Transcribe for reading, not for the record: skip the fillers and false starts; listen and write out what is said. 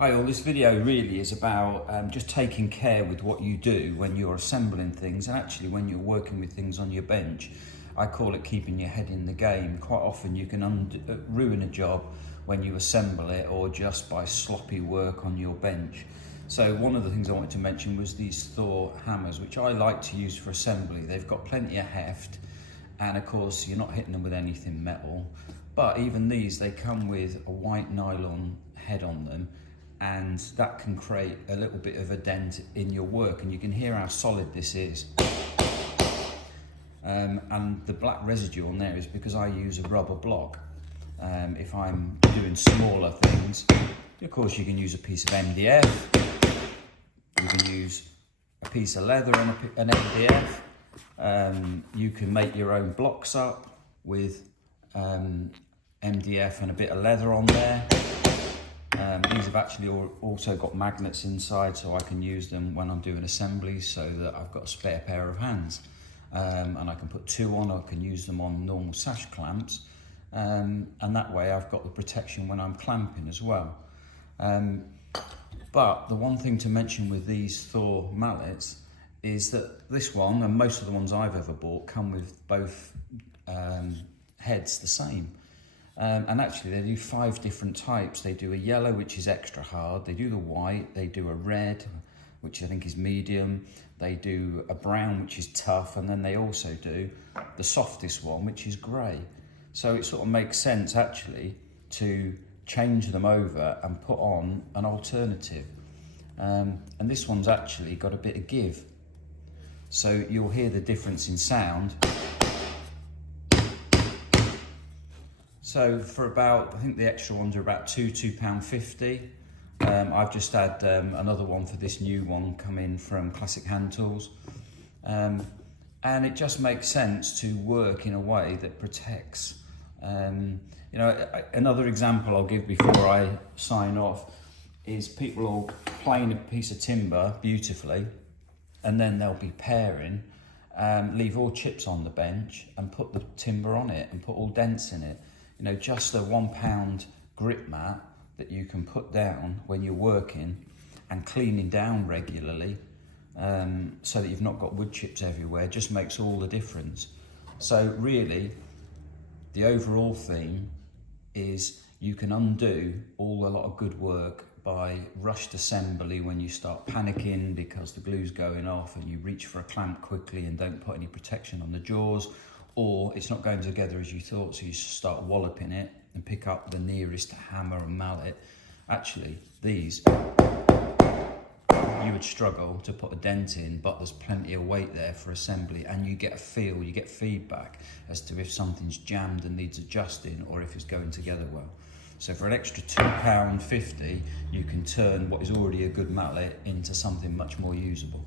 Hi all, this video really is about just taking care with what you do when you're assembling things, and actually when you're working with things on your bench. I call it keeping your head in the game. Quite often you can ruin a job when you assemble it, or just by sloppy work on your bench. So one of the things I wanted to mention was these Thor hammers, which I like to use for assembly. They've got plenty of heft, and of course you're not hitting them with anything metal. But even these, they come with a white nylon head on them, and that can create a little bit of a dent in your work, and you can hear how solid this is. And the black residue on there is because I use a rubber block. If I'm doing smaller things, of course you can use a piece of MDF, you can use a piece of leather and an MDF. You can make your own blocks up with MDF and a bit of leather on there. These have actually also got magnets inside, so I can use them when I'm doing assemblies, so that I've got a spare pair of hands. And I can put two on, or I can use them on normal sash clamps. And that way I've got the protection when I'm clamping as well. But the one thing to mention with these Thor mallets is that this one, and most of the ones I've ever bought, come with both heads the same. And actually they do 5 different types. They do a yellow, which is extra hard. They do the white, they do a red, which I think is medium. They do a brown, which is tough. And then they also do the softest one, which is grey. So it sort of makes sense actually to change them over and put on an alternative. And this one's actually got a bit of give. So you'll hear the difference in sound. So for about, I think the extra ones are about £2.50. I've just had another one for this new one come in from Classic Hand Tools. And it just makes sense to work in a way that protects. You know, another example I'll give before I sign off is people will plane a piece of timber beautifully, and then they'll be pairing, leave all chips on the bench and put the timber on it and put all dents in it. You know, just a £1 grip mat that you can put down when you're working and cleaning down regularly, so that you've not got wood chips everywhere, just makes all the difference. So really, the overall theme is you can undo a lot of good work by rushed assembly when you start panicking because the glue's going off and you reach for a clamp quickly and don't put any protection on the jaws, or it's not going together as you thought, so you start walloping it and pick up the nearest hammer and mallet. Actually, these, you would struggle to put a dent in, but there's plenty of weight there for assembly, and you get a feel, you get feedback as to if something's jammed and needs adjusting, or if it's going together well. So for an extra £2.50, you can turn what is already a good mallet into something much more usable.